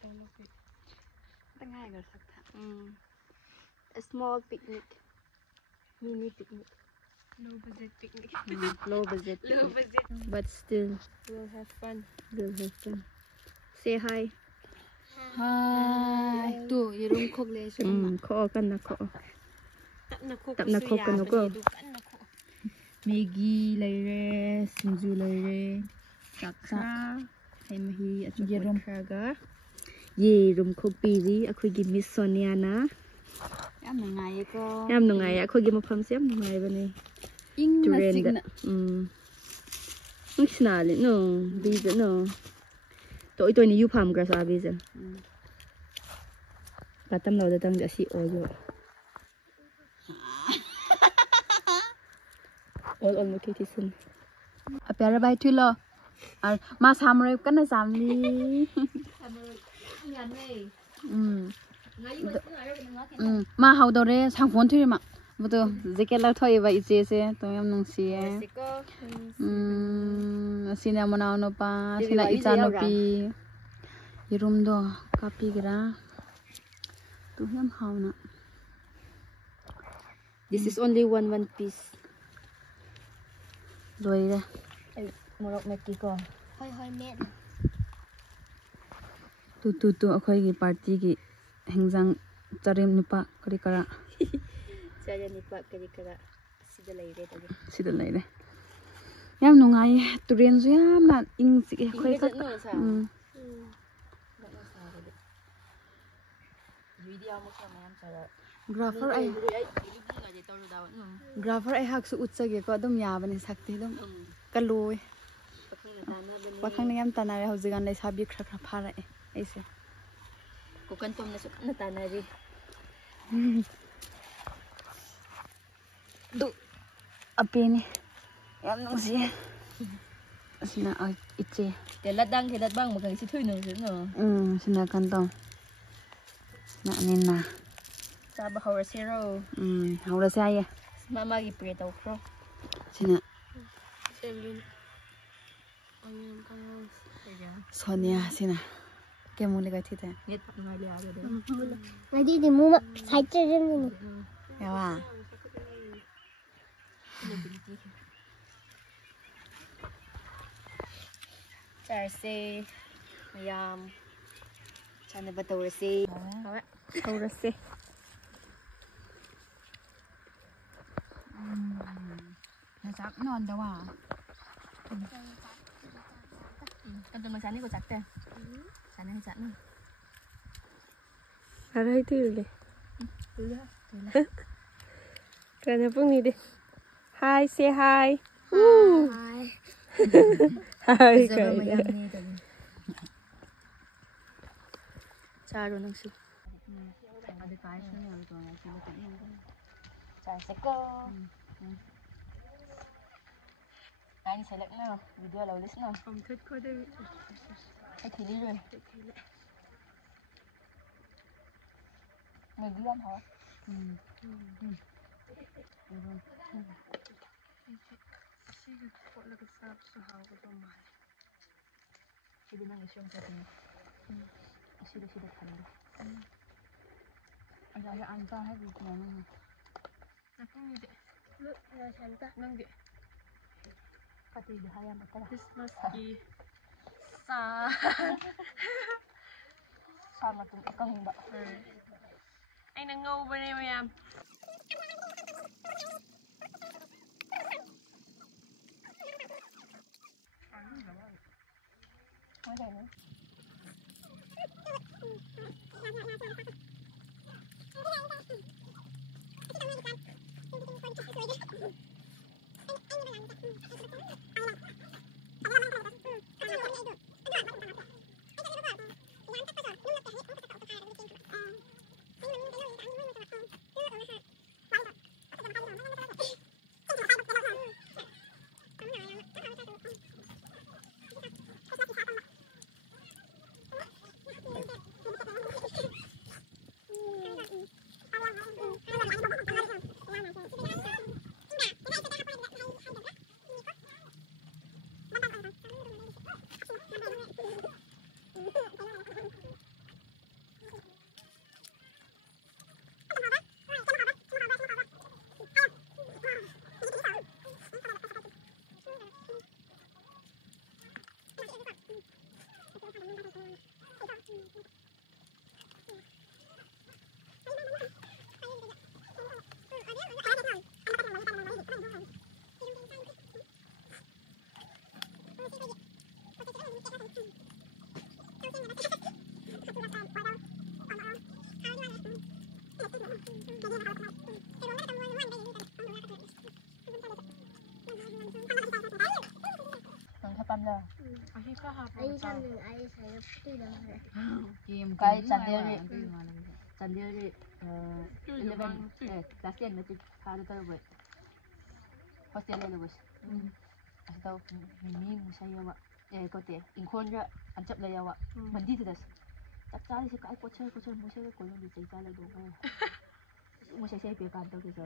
ตั้งง่ายกว่าสักท่าa small picnic mini picnic low budget picnic low budget low budget but still we'll have fun say hi hi ตู้ยรุ่งคกเลยใช่ไหม ขอกันนะขอ ตับนักคกกันนะก็มีกีเลยเร่สินจูเลยเร่จักรให้มาฮีอาจจะยรุ่งครากะรุ่มคกปีรีอะคุยกิมิสโซเนียนะยามหนึ่งไงก็ยามหนึ่งไงอะคุยกิมาพร้อมเสียมหนึ่งไงบ้านี่ยิ่งมาสิกนะมึงชนะเลยน้องบีจ้ะน้องตัวนี้อยู่พร้อมกระซาบีจ้ะก็ตั้มเราจะตั้งจะสิโออยู่all location อะเปียระบายทุลมาทำอะไรกันนะสามีมาเฮาดอเรช่างฝนทุยมาบุตรเจเกลถอยไปอีเจเซตัวยังนุ่งเสียสินะมันเอาโนปาสินะอีจานโนปียรุมดอกาปีกระตัวยังเฮานะ this is only one piece รวยเลยมรกเมกิก่อนค่อยๆเม็ดตัวค่อยๆปาร์ตี้กี่แห่งจังจาริมนิปะกริกระจาริมนิปะกริกระสิเดลัยเรตเลยสิเดลัยเลยยามนุ่งไงตุเรียนสุยามน่ะอิงสิค่อยๆกราฟเฟอร์ไอหักสุดสักก็ต้องยาบันสักทีต้องกะลุยว่าข้างในยามตาหน้าเราจะกันได้สาบิคราพาระไอ้สิกูกันต้มในสุดหน้าตาหน้าดิดูอะเป็นยามนุ่งสิสินะเอาอิจเจเดี๋ยวลัดดังเดี๋ยวลัดบ้างมันก็สิถุยหนึ่งสิเนาะสินะกันต้องน่ะนี่นะซาบะฮาวร์ซีโร่ฮาวร์ซีไอ้มามากี่เปรี้ยวครบสินะเซลินโซเนียสินะแกมูเลยก็ที่แต่เนี่ยมาเลยอ่ะเดี๋ยวมาดีดิมูมาใส่เจอเรื่องนี้เดี๋ยวว่าจาร์ซีมายามฉันจะไปตัวร์ซีฮาวร์ซีจักนอนเดี๋ยวว่ากันจนบางชั้นนี่กูจักแต่ชั้นนี่จักนี่อะไรตื่นเลยกันนะพวกนี้ดิ Hi say hi Hi ชาโรนังสุอะไรไปใช่ไหมตัวนี้ที่เราเป็นจ่ายเซ็กก็ไอ้นี่ใช้เล็กเนาะวิดีโอเราลิสต์เนาะผมทึกก็ได้ให้ทีนี้เลยเงินเดือนเหรอชีวิตนั่งช่วงนี้ชีวิตทันเลยอะไรอันตรายให้ดูหน่อยนะนักนี่เด็กเราฉันก็นั่งเด็กปฏิบัติให้ยังไม่ได้ Christmas กีซาชามาตุ้งก็หิ้งแบบไอ้นางงูไปเลยมั้ยยามไม่ได้นะ 깜다. 아히가 하고. 아이 사는 아이 사요. 뚜이랑 그래. cái 잔디를 11 last year metric hard to wait hostel le bus asta mi musaya wa kote inkon ra anchap le yawa mandi das tak chali se kai pochal musaya ko lo di sai chala do ko musaya sai pe kan to ke so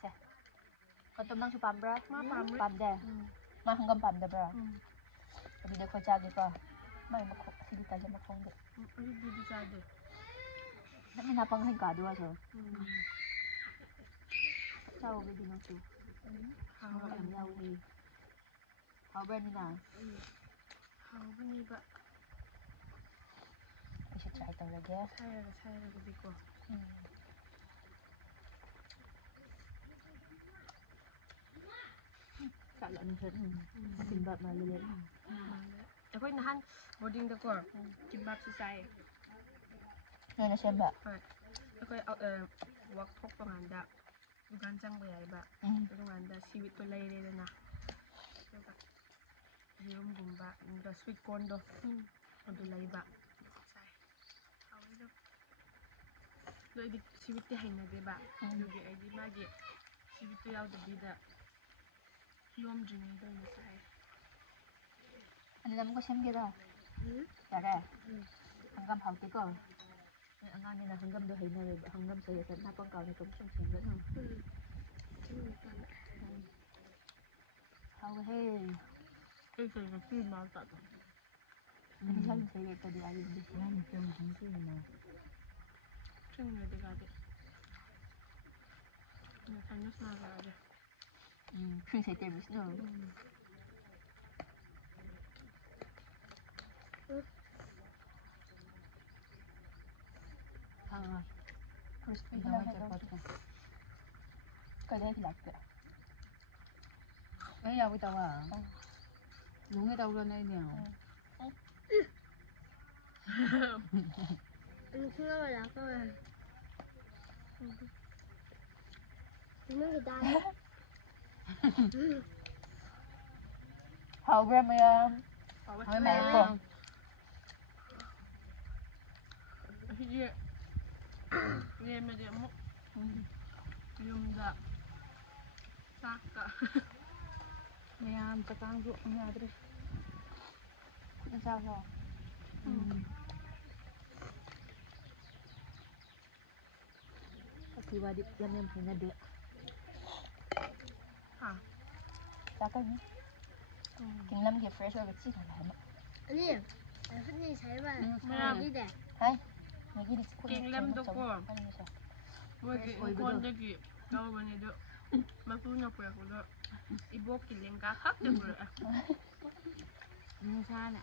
se ko tom nang su pam bra pam de ma hangam pam de bra bây giờ coi cha đi qua mày mà không thì taจะมาคงเด็ก ดีจ้าเด็ก นั่นไม่นับปังให้กาด้วยเหรอเจ้าไปดูน้องจูเขาแอมยาวดีเขาแบรนด์นี่นะเขาวันนี้แบบ ไม่ใช่ใจตัวเลยแกใช่แล้วก็ดีกว่ากัดหลังเชิดกินแบบมาเลยแต่ก็นั่นบอดิ้งดีกว่ากินแบบใส่เนี่ยนะเชมแบบแล้วก็เอาวักทกประมาณดะดูการจังไปใหญ่แบบประมาณดะชีวิตตัวเลยเลยนะแล้วก็เยี่ยมบุ๋มแบบมันก็สวีทคอนดอกมันตัวเลยแบบใส่เอาไว้ด้วยเลยดิชีวิตที่เห็นนะเดี๋ยวแบบดูดิไอ้ดิมาเกี่ยชีวิตที่เราเดี๋ยวดะร่วมจุดนี้ด้วยนะใส่อันนี้เราก็เชมกี่ดอกแต่แรก한감 bảo tí cờ ăn này là 한감 đồ hình này 한감 sẽ dẫn hai con cầu này cũng trong chuyện vẫn không hao he cái gì là phim mà tận anh sao sẽ vậy cái gì anh đi làm trong không cái gì nào chân người đi cái người thanh nhất nào cái không sẽ tìm được nữa crispy Cái đấy thì đặc biệt mấy đâu cái tàu à đúng cái tàu lên đây nè Anh chưa rồi là coi à. Nó người ta hầu ra mày hỏi mẹ không 이게 얘면 이제 뭐 이름다 싹가 mẹ cho con ruộng nhà đi làm sao rồi thì vào đi làm em phải nhận được sao cái nhỉ kinh lâm thì fresh rồi chứ không phải mà 아니 흔히 잘 봐. 이래. hay mấy cái đi 갱렘도 고 hay như sao 뭐지 인권적이 나오면이도 막 부냐 보여고도 이보 길랭가 학대 그래 xa nè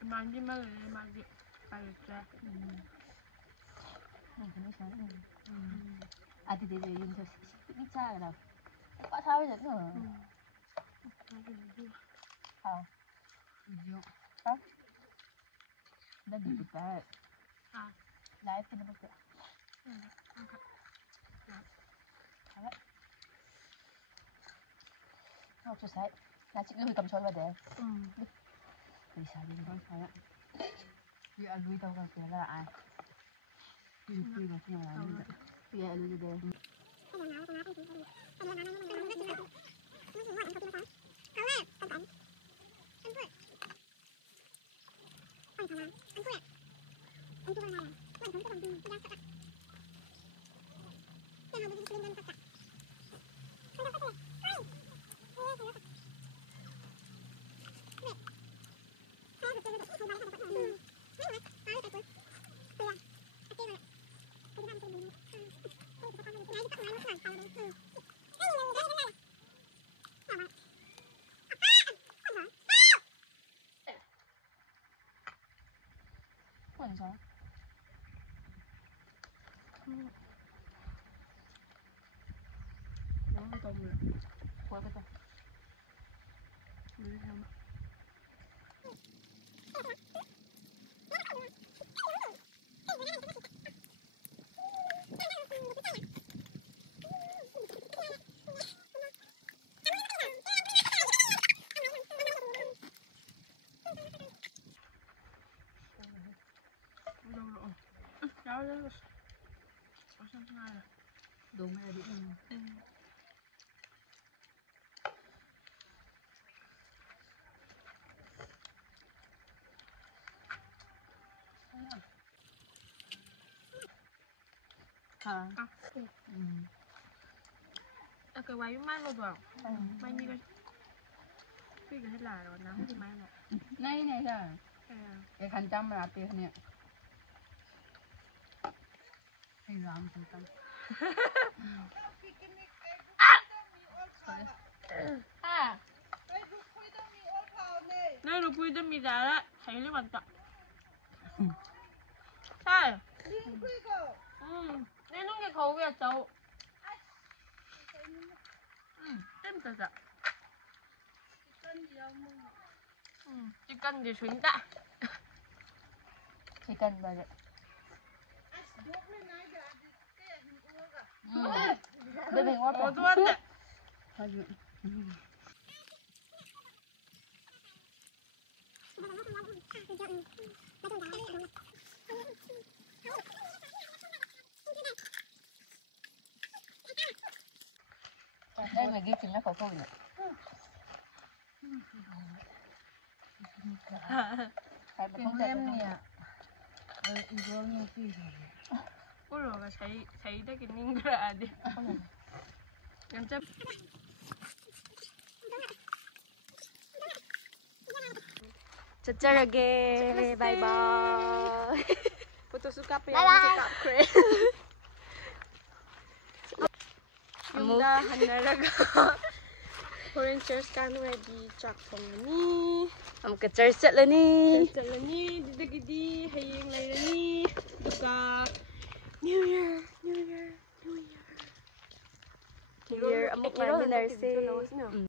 만지면 만지 알겠지 cái sao à thì để dùng cho ít cha rồi đâu quá sao vậy nữa Dio đó nó bị bực bội live cái nó bực bội học cho sai là chị lui cầm chổi vào để vì sao đi con sai á đi ăn vui tàu cả kia là ai đi mà kia là vì ai lui để 괜찮아. 너무 더물. 보여겠다. 물 좀. Ráo lên rồi. Có xem thứ hai rồi. Đúng là đi. À. Cái quay với mai rồi vào. Mai như cái hết là rồi nắng thì mai nè. Này này sao? Cái khăn trăm là tiền nè. Hình làm khăn trăm. À. Đây là quy tâm mì giá đấy. Thấy lấy bàn tặng. Sao? Nên lúc cái khẩu về cháu. Tem tờ dạ. Chỉ cần gì xuống tạ. Chỉ cần vào đấy. Đây mình ngót Ồ, tôi ạ. Đây mình ghi chính là khẩu phôi này. Phải mà không em em nè. Igo nhiều gì rồi. Ôi rồi thấy cái ninh ra đi. Em chấp. 짭짤하게 바이바이. Foto suka pa Bye yan bye. sa top crate. Yung dahan na raga. Foreign chairs kano ready chak pangani. 아무까 짤짤하니. Salani, didagidi, hayeng layrani. Duka. New Year. New Year, amok Iron man narse. narse.